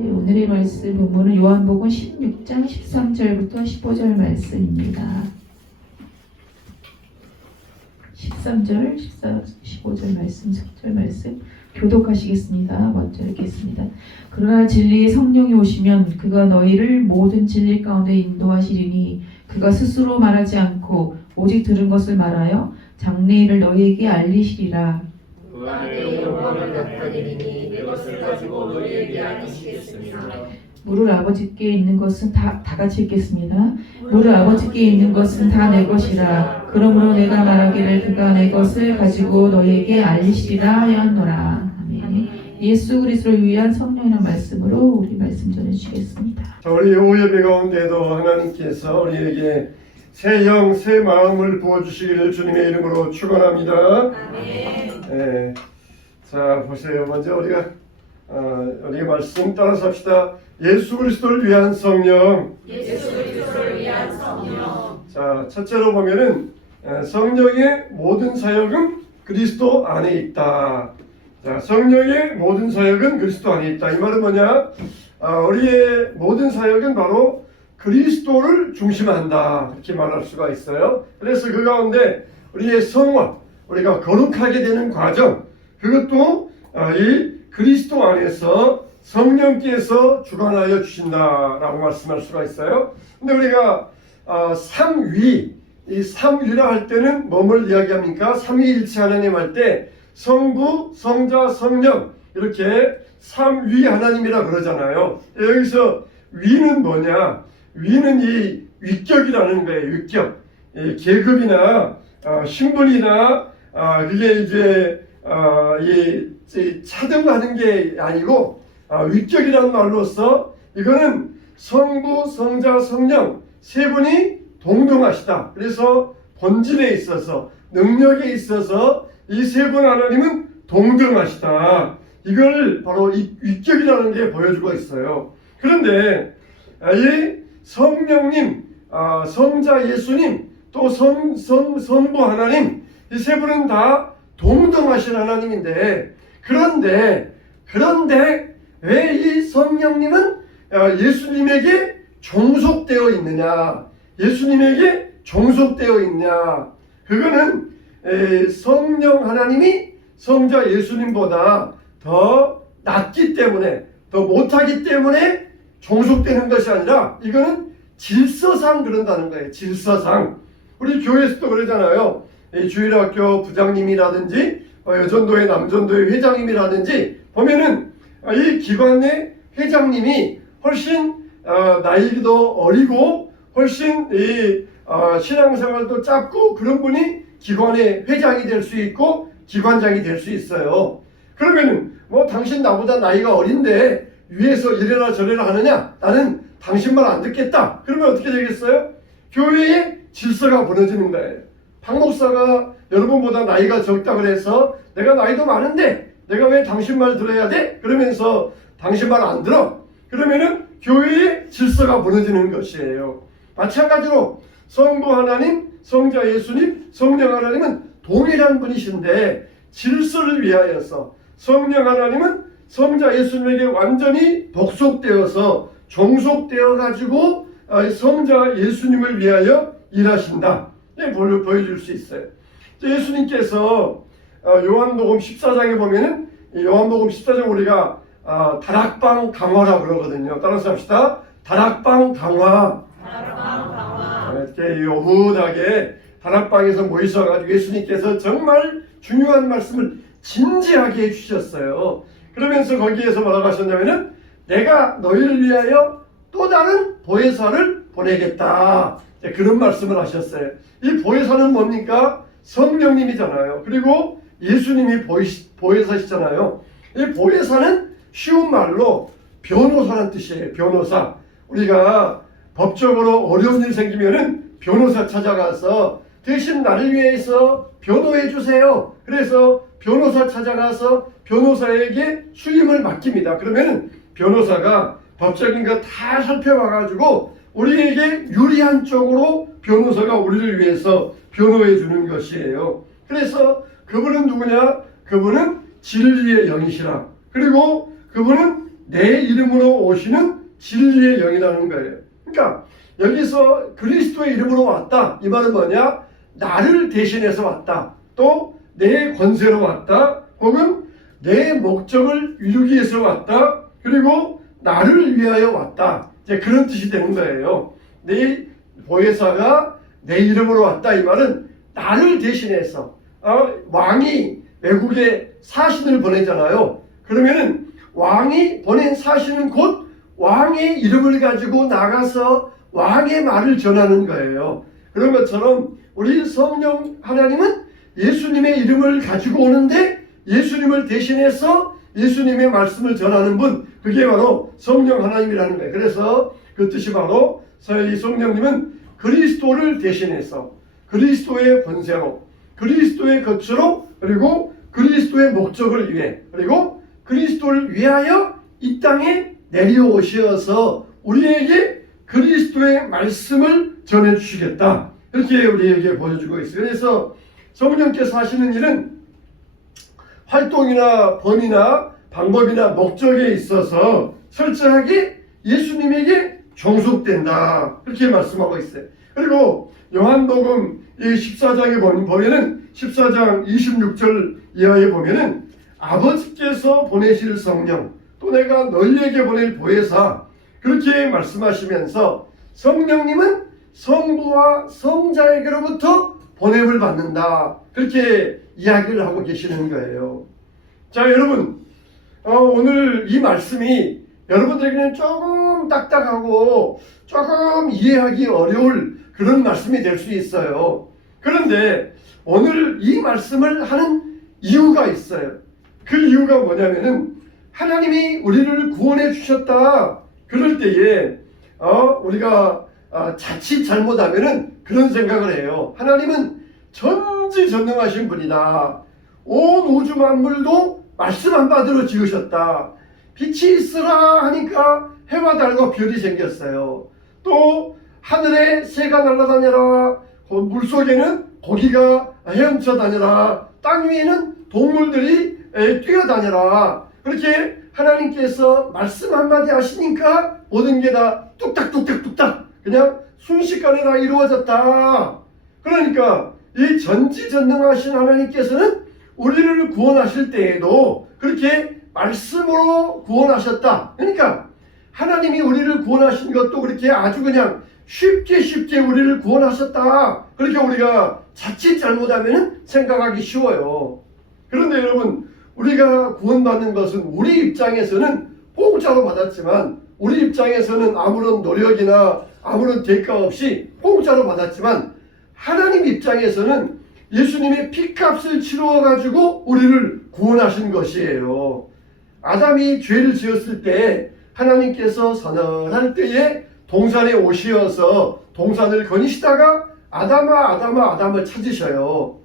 오늘의 말씀 본문은 요한복음 16장 13절부터 15절 말씀입니다. 13절, 14, 15절 말씀, 16절 말씀 교독하시겠습니다. 먼저 읽겠습니다. 그러나 진리의 성령이 오시면 그가 너희를 모든 진리 가운데 인도하시리니 그가 스스로 말하지 않고 오직 들은 것을 말하여 장래일을 너희에게 알리시리라. 그 안에 영광을 나타내리니 이것을 가지고 너희에게 알리시겠습니다. 물을 아버지께 있는 것은 다 같이 읽겠습니다. 물을 아버지께 있는 것은 다 내 것이라. 그러므로 내가 말하기를 그가 내 것을 가지고 너희에게 알리시리라 하였노라. 아멘. 예수 그리스도를 위한 성령이라는 말씀으로 우리 말씀 전해주시겠습니다. 자, 우리 오후 예배 가운데도 하나님께서 우리에게 새 영, 새 마음을 부어주시기를 주님의 이름으로 축원합니다. 아멘. 자, 보세요. 먼저 우리가 말씀 따라서 합시다. 예수 그리스도를 위한 성령. 예수 그리스도를 위한 성령. 자, 첫째로 보면은 성령의 모든 사역은 그리스도 안에 있다. 자, 성령의 모든 사역은 그리스도 안에 있다. 이 말은 뭐냐? 우리의 모든 사역은 바로 그리스도를 중심한다. 이렇게 말할 수가 있어요. 그래서 그 가운데 우리의 성화, 우리가 거룩하게 되는 과정, 그것도 이 그리스도 안에서 성령께서 주관하여 주신다라고 말씀할 수가 있어요. 근데 우리가 삼위, 이 삼위라 할 때는 뭐를 이야기합니까? 삼위일체 하나님 할 때 성부, 성자, 성령 이렇게 삼위 하나님이라 그러잖아요. 여기서 위는 뭐냐? 위는 이 위격이라는 거예요. 위격. 이 계급이나 신분이나 그게 이제 이 차등하는 게 아니고 위격이라는 말로서 이거는 성부, 성자, 성령 세 분이 동등하시다. 그래서 본질에 있어서 능력에 있어서 이 세 분 하나님은 동등하시다. 이걸 바로 이 위격이라는 게 보여주고 있어요. 그런데 이 성령님, 성자 예수님, 또 성부 하나님 이 세 분은 다 동등하신 하나님인데 그런데 왜 이 성령님은 예수님에게 종속되어 있느냐? 예수님에게 종속되어 있냐? 그거는 성령 하나님이 성자 예수님보다 더 낫기 때문에 더 못하기 때문에 종속되는 것이 아니라 이거는 질서상 그런다는 거예요. 질서상. 우리 교회에서도 그러잖아요. 주일학교 부장님이라든지 여전도회 남전도회 회장님이라든지 보면은 이 기관의 회장님이 훨씬 나이도 어리고 훨씬 신앙생활도 짧고 그런 분이 기관의 회장이 될 수 있고 기관장이 될 수 있어요. 그러면은 뭐 당신 나보다 나이가 어린데 위에서 이래라 저래라 하느냐? 나는 당신 말 안 듣겠다. 그러면 어떻게 되겠어요? 교회에 질서가 무너지는 거예요. 박 목사가 여러분보다 나이가 적다 그래서 내가 나이도 많은데 내가 왜 당신 말 들어야 돼? 그러면서 당신 말 안 들어. 그러면은 교회의 질서가 무너지는 것이에요. 마찬가지로 성부 하나님, 성자 예수님, 성령 하나님은 동일한 분이신데 질서를 위하여서 성령 하나님은 성자 예수님에게 완전히 복속되어서 종속되어 가지고 성자 예수님을 위하여 일하신다. 보여줄 수 있어요. 예수님께서 요한복음 14장에 보면은 요한복음 14장 우리가 다락방 강화라 그러거든요. 따라서 합시다. 다락방 강화. 이렇게 오붓하게 다락방에서 모이셔가지고 예수님께서 정말 중요한 말씀을 진지하게 해주셨어요. 그러면서 거기에서 뭐라고 하셨냐면은 내가 너희를 위하여 또 다른 보혜사를 보내겠다. 그런 말씀을 하셨어요. 이 보혜사는 뭡니까? 성령님이잖아요. 그리고 예수님이 보혜사시잖아요. 이 보혜사는 쉬운 말로 변호사란 뜻이에요. 변호사. 우리가 법적으로 어려운 일 생기면은 변호사 찾아가서 대신 나를 위해서 변호해 주세요. 그래서 변호사 찾아가서 변호사에게 수임을 맡깁니다. 그러면은 변호사가 법적인 거 다 살펴봐가지고 우리에게 유리한 쪽으로 변호사가 우리를 위해서 변호해 주는 것이에요. 그래서 그분은 누구냐? 그분은 진리의 영이시라. 그리고 그분은 내 이름으로 오시는 진리의 영이라는 거예요. 그러니까 여기서 그리스도의 이름으로 왔다. 이 말은 뭐냐? 나를 대신해서 왔다. 또 내 권세로 왔다. 혹은 내 목적을 이루기 위해서 왔다. 그리고 나를 위하여 왔다. 이제 그런 뜻이 되는 거예요. 내 보혜사가 내 이름으로 왔다. 이 말은 나를 대신해서 왕이 외국에 사신을 보내잖아요. 그러면은 왕이 보낸 사신은 곧 왕의 이름을 가지고 나가서 왕의 말을 전하는 거예요. 그런 것처럼 우리 성령 하나님은 예수님의 이름을 가지고 오는데 예수님을 대신해서 예수님의 말씀을 전하는 분, 그게 바로 성령 하나님이라는 거예요. 그래서 그 뜻이 바로 이 성령님은 그리스도를 대신해서 그리스도의 권세로, 그리스도의 것으로, 그리고 그리스도의 목적을 위해, 그리고 그리스도를 위하여 이 땅에 내려오셔서 우리에게 그리스도의 말씀을 전해주시겠다. 이렇게 우리에게 보여주고 있어요. 그래서 성령께서 하시는 일은 활동이나 범위나 방법이나 목적에 있어서 철저하게 예수님에게 종속된다. 그렇게 말씀하고 있어요. 그리고 요한복음 14장에 보면은 14장 26절 이하에 보면은 아버지께서 보내실 성령 또 내가 너희에게 보낼 보혜사 그렇게 말씀하시면서 성령님은 성부와 성자에게로부터 보냄을 받는다. 그렇게 이야기를 하고 계시는 거예요. 자, 여러분 오늘 이 말씀이 여러분들에게는 조금 딱딱하고 조금 이해하기 어려울 그런 말씀이 될 수 있어요. 그런데 오늘 이 말씀을 하는 이유가 있어요. 그 이유가 뭐냐면은 하나님이 우리를 구원해 주셨다. 그럴 때에 우리가 자칫 잘못하면은 그런 생각을 해요. 하나님은 전지전능하신 분이다. 온 우주 만물도 말씀 한마디로 지으셨다. 빛이 있으라 하니까 해와 달과 별이 생겼어요. 또 하늘에 새가 날아다녀라. 물속에는 고기가 헤엄쳐 다녀라. 땅 위에는 동물들이 뛰어다녀라. 그렇게 하나님께서 말씀 한마디 하시니까 모든 게 다 뚝딱뚝딱뚝딱 그냥 순식간에 다 이루어졌다. 그러니까 이 전지전능하신 하나님께서는 우리를 구원하실 때에도 그렇게 말씀으로 구원하셨다. 그러니까 하나님이 우리를 구원하신 것도 그렇게 아주 그냥 쉽게 우리를 구원하셨다. 그렇게 우리가 자칫 잘못하면 생각하기 쉬워요. 그런데 여러분 우리가 구원받는 것은 우리 입장에서는 공짜로 받았지만 우리 입장에서는 아무런 노력이나 아무런 대가 없이 공짜로 받았지만 하나님 입장에서는 예수님의 피값을 치루어 가지고 우리를 구원하신 것이에요. 아담이 죄를 지었을 때 하나님께서 서늘할 때에 동산에 오시어서 동산을 거니시다가 아담을 찾으셔요.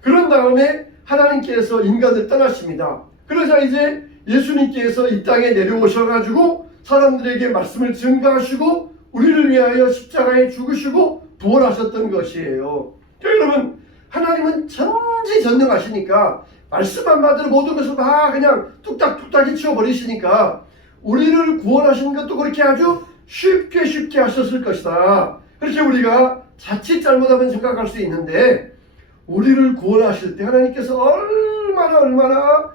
그런 다음에 하나님께서 인간을 떠나십니다. 그러자 이제 예수님께서 이 땅에 내려오셔가지고 사람들에게 말씀을 증거하시고 우리를 위하여 십자가에 죽으시고 부활하셨던 것이에요. 여러분 하나님은 전지전능하시니까 말씀 한마디로 모든 것을 다 그냥 뚝딱뚝딱 해치워버리시니까 우리를 구원하시는 것도 그렇게 아주 쉽게 하셨을 것이다. 그렇게 우리가 자칫 잘못하면 생각할 수 있는데 우리를 구원하실 때 하나님께서 얼마나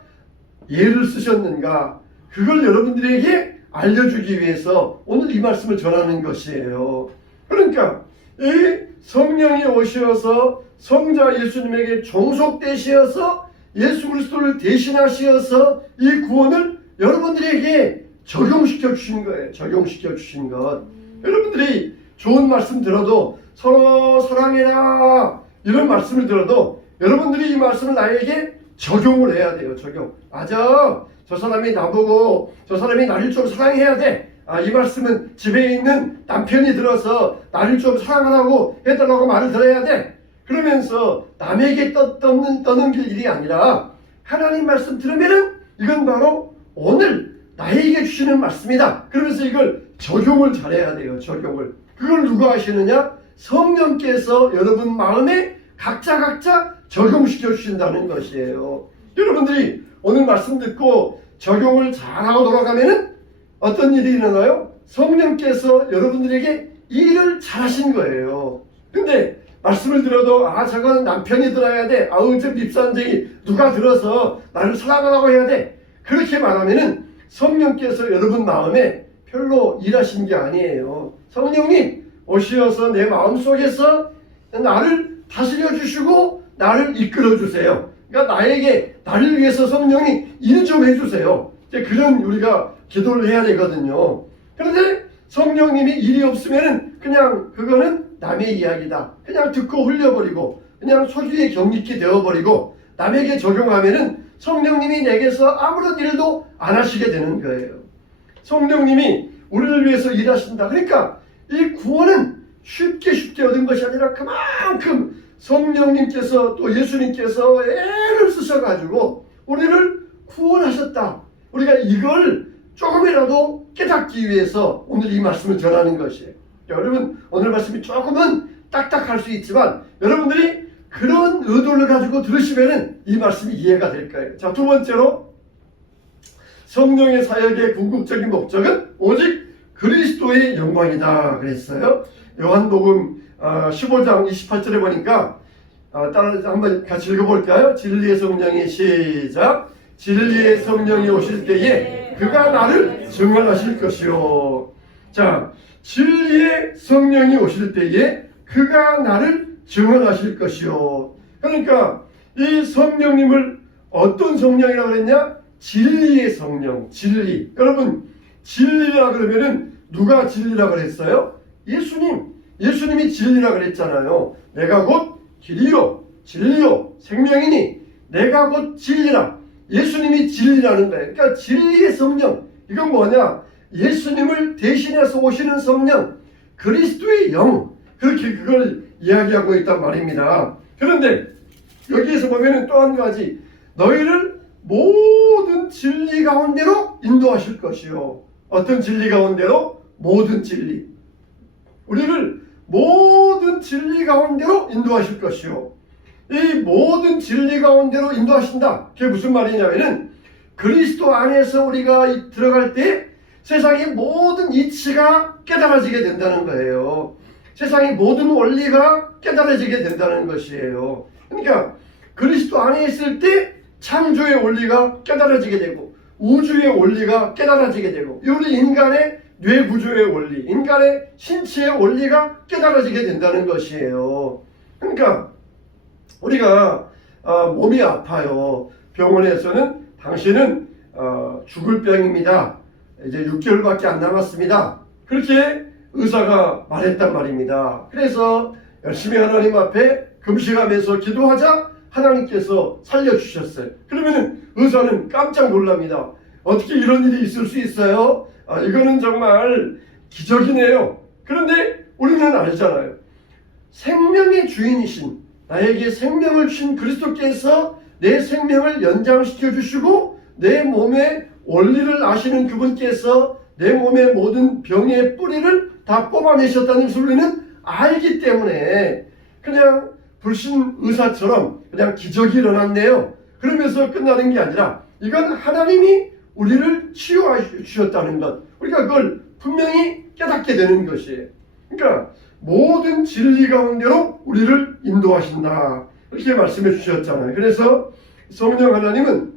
예를 쓰셨는가 그걸 여러분들에게 알려주기 위해서 오늘 이 말씀을 전하는 것이에요. 그러니까 이 성령이 오셔서 성자 예수님에게 종속되시어서 예수 그리스도를 대신하시어서 이 구원을 여러분들에게 적용시켜 주신 거예요. 적용시켜 주신 것. 여러분들이 좋은 말씀 들어도 서로 사랑해라 이런 말씀을 들어도 여러분들이 이 말씀을 나에게 적용을 해야 돼요. 적용. 맞아. 저 사람이 나보고 저 사람이 나를 좀 사랑해야 돼. 이 말씀은 집에 있는 남편이 들어서 나를 좀 사랑하라고 해달라고 말을 들어야 돼. 그러면서 남에게 떠넘길 일이 아니라 하나님 말씀 들으면은 이건 바로 오늘 나에게 주시는 말씀이다. 그러면서 이걸 적용을 잘해야 돼요. 적용을. 그걸 누가 하시느냐? 성령께서 여러분 마음에 각자 적용시켜 주신다는 것이에요. 여러분들이 오늘 말씀 듣고 적용을 잘하고 돌아가면은 어떤 일이 일어나요? 성령께서 여러분들에게 일을 잘하신 거예요. 근데 말씀을 들어도 저건 남편이 들어야 돼. 저 밉산쟁이 누가 들어서 나를 사랑하라고 해야 돼. 그렇게 말하면은 성령께서 여러분 마음에 별로 일하신 게 아니에요. 성령님 오셔서 내 마음속에서 나를 다스려 주시고 나를 이끌어 주세요. 그러니까 나를 위해서 성령이 일 좀 해주세요. 이제 그런 우리가 기도를 해야 되거든요. 그런데 성령님이 일이 없으면은 그냥 그거는 남의 이야기다. 그냥 듣고 흘려버리고 그냥 소주에 경직이 되어버리고 남에게 적용하면은 성령님이 내게서 아무런 일도 안 하시게 되는 거예요. 성령님이 우리를 위해서 일하신다. 그러니까 이 구원은 쉽게 얻은 것이 아니라 그만큼 성령님께서 또 예수님께서 애를 쓰셔가지고 우리를 구원하셨다. 우리가 이걸 조금이라도 깨닫기 위해서 오늘 이 말씀을 전하는 것이에요. 여러분 오늘 말씀이 조금은 딱딱할 수 있지만 여러분들이 그런 의도를 가지고 들으시면은 이 말씀이 이해가 될 거예요. 자, 두 번째로 성령의 사역의 궁극적인 목적은 오직 그리스도의 영광이다 그랬어요. 요한복음 15장 28절에 보니까 따라서 한번 같이 읽어볼까요? 진리의 성령이 시작. 진리의 성령이 오실 때에 그가 나를 증언하실 것이요. 자, 진리의 성령이 오실 때에 그가 나를 증언하실 것이요. 그러니까 이 성령님을 어떤 성령이라고 그랬냐? 진리의 성령, 진리. 여러분 진리라 그러면은 누가 진리라 그랬어요? 예수님이 진리라 그랬잖아요. 내가 곧 길이요 진리요 생명이니 내가 곧 진리라. 예수님이 진리라는 거예요. 그러니까 진리의 성령. 이건 뭐냐? 예수님을 대신해서 오시는 성령, 그리스도의 영. 그렇게 그걸 이야기하고 있단 말입니다. 그런데 여기에서 보면은 또 한 가지, 너희를 모든 진리 가운데로 인도하실 것이요. 어떤 진리 가운데로? 모든 진리. 우리를 모든 진리 가운데로 인도하실 것이요. 이 모든 진리 가운데로 인도하신다. 그게 무슨 말이냐면은 그리스도 안에서 우리가 들어갈 때 세상의 모든 이치가 깨달아지게 된다는 거예요. 세상의 모든 원리가 깨달아지게 된다는 것이에요. 그러니까 그리스도 안에 있을 때 창조의 원리가 깨달아지게 되고 우주의 원리가 깨달아지게 되고 우리 인간의 뇌 구조의 원리, 인간의 신체의 원리가 깨달아지게 된다는 것이에요. 그러니까 우리가 몸이 아파요. 병원에서는 당신은 죽을 병입니다. 이제 6개월밖에 안 남았습니다. 그렇게 의사가 말했단 말입니다. 그래서 열심히 하나님 앞에 금식하면서 기도하자 하나님께서 살려주셨어요. 그러면 의사는 깜짝 놀랍니다. 어떻게 이런 일이 있을 수 있어요? 이거는 정말 기적이네요. 그런데 우리는 알잖아요. 생명의 주인이신, 나에게 생명을 주신 그리스도께서 내 생명을 연장시켜 주시고 내 몸의 원리를 아시는 그분께서 내 몸의 모든 병의 뿌리를 다 뽑아내셨다는 것을 우리는 알기 때문에 그냥 불신 의사처럼 그냥 기적이 일어났네요. 그러면서 끝나는 게 아니라 이건 하나님이 우리를 치유해 주셨다는 것, 우리가 그걸 분명히 깨닫게 되는 것이에요. 그러니까 모든 진리 가운데로 우리를 인도하신다, 이렇게 말씀해 주셨잖아요. 그래서 성령 하나님은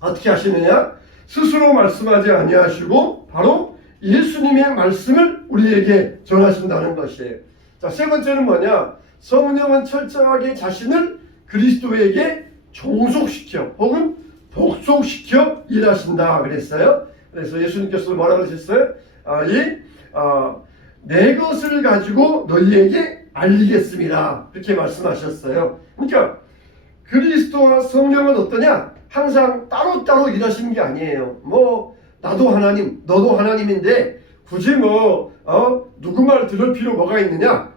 어떻게 하시느냐? 스스로 말씀하지 아니하시고 바로 예수님의 말씀을 우리에게 전하신다는 것이에요. 자, 세 번째는 뭐냐? 성령은 철저하게 자신을 그리스도에게 종속시켜 혹은 복속시켜 일하신다 그랬어요. 그래서 예수님께서 뭐라고 하셨어요? 내 것을 가지고 너희에게 알리겠습니다, 그렇게 말씀하셨어요. 그러니까 그리스도와 성령은 어떠냐? 항상 따로따로 일하시는 게 아니에요. 나도 하나님, 너도 하나님인데 굳이 누구 말 들을 필요 뭐가 있느냐?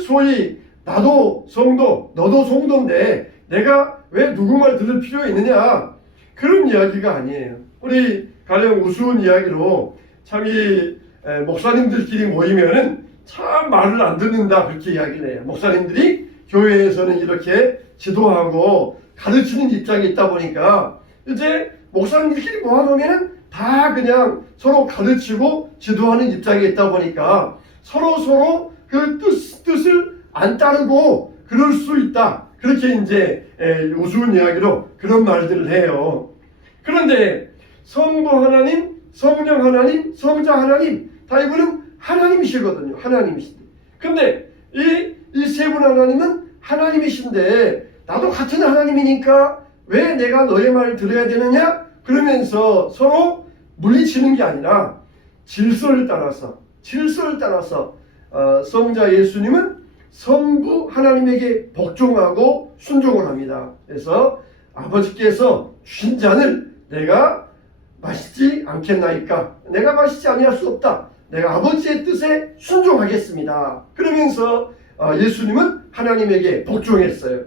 소위 나도 성도, 너도 성도인데 내가 왜 누구 말 들을 필요 있느냐? 그런 이야기가 아니에요. 우리 가령 우스운 이야기로 참 이 목사님들끼리 모이면은 참 말을 안 듣는다, 그렇게 이야기를 해요. 목사님들이 교회에서는 이렇게 지도하고 가르치는 입장이 있다 보니까 이제 목사님들끼리 모아놓으면은 다 그냥 서로 가르치고 지도하는 입장에 있다 보니까 서로 그 뜻을 안 따르고 그럴 수 있다. 그렇게 이제 우스운 이야기로 그런 말들을 해요. 그런데 성부 하나님, 성령 하나님, 성자 하나님 다 이분은 하나님이시거든요. 하나님이신데. 근데 이 세 분 하나님은 하나님이신데 나도 같은 하나님이니까 왜 내가 너의 말을 들어야 되느냐? 그러면서 서로 물리치는 게 아니라 질서를 따라서 성자 예수님은 성부 하나님에게 복종하고 순종을 합니다. 그래서 아버지께서 주신 잔을 내가 마시지 않겠나이까? 내가 마시지 아니할 수 없다. 내가 아버지의 뜻에 순종하겠습니다. 그러면서 예수님은 하나님에게 복종했어요.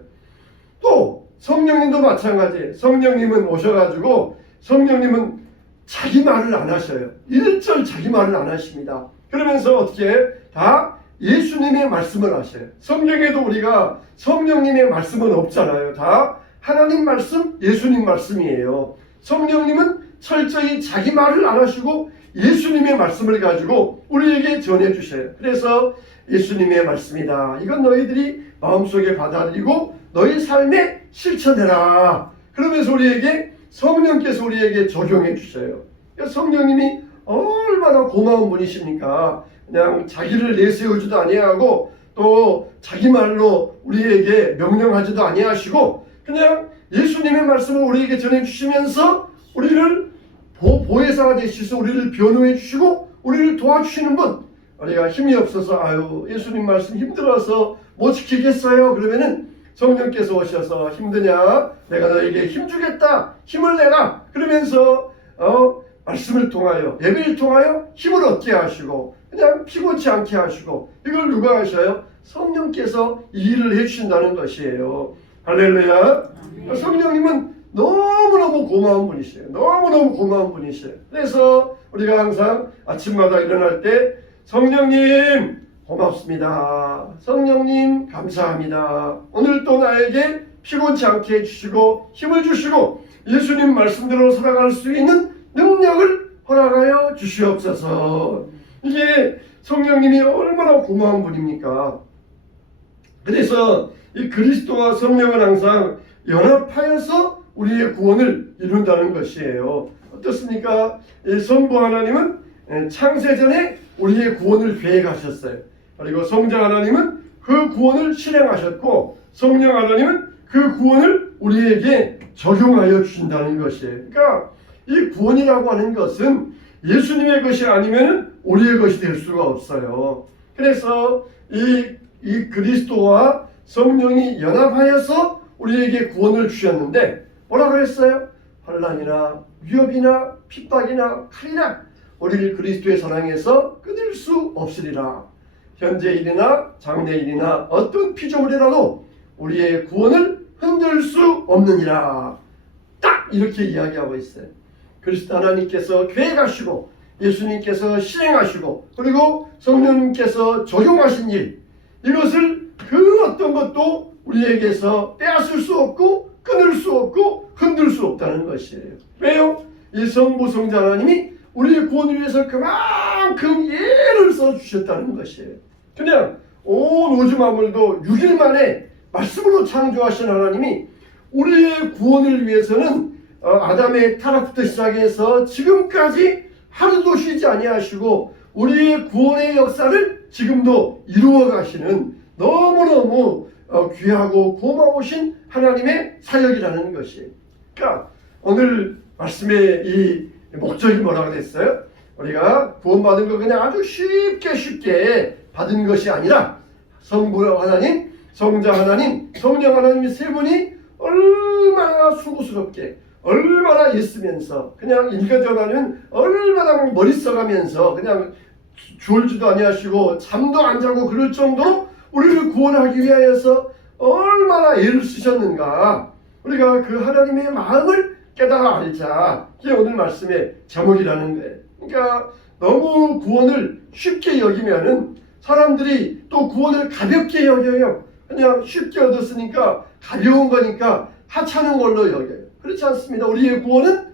또 성령님도 마찬가지예요. 성령님은 오셔가지고 성령님은 자기 말을 안 하셔요. 일절 자기 말을 안 하십니다. 그러면서 어떻게 다 예수님의 말씀을 하셔요. 성경에도 우리가 성령님의 말씀은 없잖아요. 다 하나님 말씀, 예수님 말씀이에요. 성령님은 철저히 자기 말을 안 하시고 예수님의 말씀을 가지고 우리에게 전해주셔요. 그래서 예수님의 말씀이다. 이건 너희들이 마음속에 받아들이고 너희 삶에 실천해라. 그러면서 우리에게 성령께서 우리에게 적용해 주셔요. 성령님이 얼마나 고마운 분이십니까? 그냥 자기를 내세우지도 아니하고 또 자기 말로 우리에게 명령하지도 아니하시고 그냥 예수님의 말씀을 우리에게 전해주시면서 우리를 보혜사가 되시서 우리를 변호해 주시고 우리를 도와주시는 분. 우리가 힘이 없어서 아유 예수님 말씀 힘들어서 못 지키겠어요. 그러면은 성령께서 오셔서 힘드냐? 내가 너에게 힘주겠다. 힘을 내라. 그러면서 말씀을 통하여 예배를 통하여 힘을 얻게 하시고 그냥 피곤치 않게 하시고 이걸 누가 하셔요? 성령께서 이 일을 해주신다는 것이에요. 할렐루야. 성령님은 너무너무 고마운 분이세요. 너무너무 고마운 분이세요. 그래서 우리가 항상 아침마다 일어날 때 성령님 고맙습니다. 성령님 감사합니다. 오늘 또 나에게 피곤치 않게 해주시고 힘을 주시고 예수님 말씀대로 살아갈 수 있는 능력을 허락하여 주시옵소서. 이게 성령님이 얼마나 고마운 분입니까? 그래서 이 그리스도와 성령은 항상 연합하여서 우리의 구원을 이룬다는 것이에요. 어떻습니까? 이 성부 하나님은 창세전에 우리의 구원을 계획하셨어요. 그리고 성자 하나님은 그 구원을 실행하셨고 성령 하나님은 그 구원을 우리에게 적용하여 주신다는 것이에요. 그러니까 이 구원이라고 하는 것은 예수님의 것이 아니면 우리의 것이 될 수가 없어요. 그래서 이 그리스도와 성령이 연합하여서 우리에게 구원을 주셨는데 뭐라 그랬어요? 환난이나 위협이나 핍박이나 칼이나 우리를 그리스도의 사랑에서 끊을 수 없으리라. 현재 일이나 장래 일이나 어떤 피조물이라도 우리의 구원을 흔들 수 없느니라. 딱 이렇게 이야기하고 있어요. 그리스도 하나님께서 계획하시고 예수님께서 실행하시고 그리고 성령님께서 적용하신 일, 이것을 그 어떤 것도 우리에게서 빼앗을 수 없고 끊을 수 없고 흔들 수 없다는 것이에요. 왜요? 이 성부 성자 하나님이 우리의 구원을 위해서 그만큼 예를 써주셨다는 것이에요. 그냥 온 우주 만물도 6일 만에 말씀으로 창조하신 하나님이 우리의 구원을 위해서는 아담의 타락부터 시작해서 지금까지 하루도 쉬지 아니하시고 우리의 구원의 역사를 지금도 이루어 가시는 너무너무 귀하고 고마우신 하나님의 사역이라는 것이에요. 그러니까 오늘 말씀의 이 목적이 뭐라고 됐어요? 우리가 구원받은 거 그냥 아주 쉽게 받은 것이 아니라 성부 하나님, 성자 하나님, 성령 하나님 세 분이 얼마나 수고스럽게 얼마나 애쓰면서 그냥 읽어져가면 얼마나 머리 써가면서 그냥 졸지도 아니하시고 잠도 안 자고 그럴 정도로 우리를 구원하기 위하여서 얼마나 애를 쓰셨는가. 우리가 그 하나님의 마음을 깨달아 알자. 이게 오늘 말씀의 제목이라는 거예요. 그러니까 너무 구원을 쉽게 여기면은 사람들이 또 구원을 가볍게 여겨요. 그냥 쉽게 얻었으니까 가벼운 거니까 하찮은 걸로 여겨요. 그렇지 않습니다. 우리의 구원은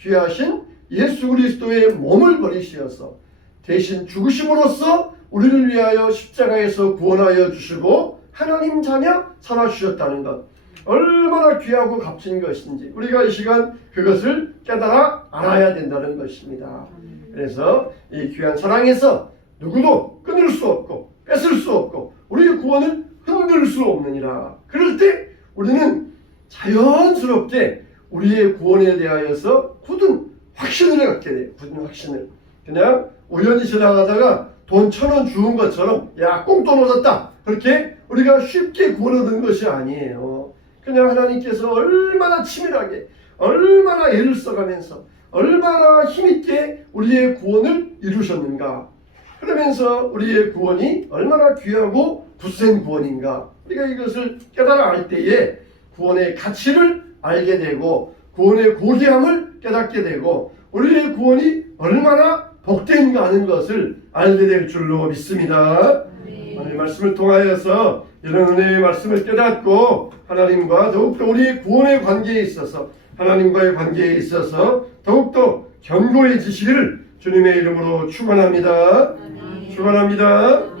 귀하신 예수 그리스도의 몸을 버리시어서 대신 죽으심으로써 우리를 위하여 십자가에서 구원하여 주시고 하나님 자녀 삼아 주셨다는 것, 얼마나 귀하고 값진 것인지 우리가 이 시간 그것을 깨달아 알아야 된다는 것입니다. 그래서 이 귀한 사랑에서 누구도 끊을 수 없고 뺏을 수 없고 우리의 구원을 흔들 수 없느니라. 그럴 때 우리는 자연스럽게 우리의 구원에 대하여서 굳은 확신을 갖게 돼요. 굳은 확신을. 그냥 우연히 지나가다가 돈 1,000원 주운 것처럼 야 꽁돈 얻었다 그렇게 우리가 쉽게 구원 얻은 것이 아니에요. 그냥 하나님께서 얼마나 치밀하게 얼마나 애를 써가면서 얼마나 힘있게 우리의 구원을 이루셨는가. 그러면서 우리의 구원이 얼마나 귀하고 굳센 구원인가. 우리가 이것을 깨달아 알 때에 구원의 가치를 알게 되고 구원의 고귀함을 깨닫게 되고 우리의 구원이 얼마나 복된가 하는 것을 알게 될 줄로 믿습니다. 오늘 말씀을 통하여서 이런 은혜의 말씀을 깨닫고 하나님과 더욱더 우리의 구원의 관계에 있어서 하나님과의 관계에 있어서 더욱더 견고해지시기를 주님의 이름으로 축원합니다. 축원합니다.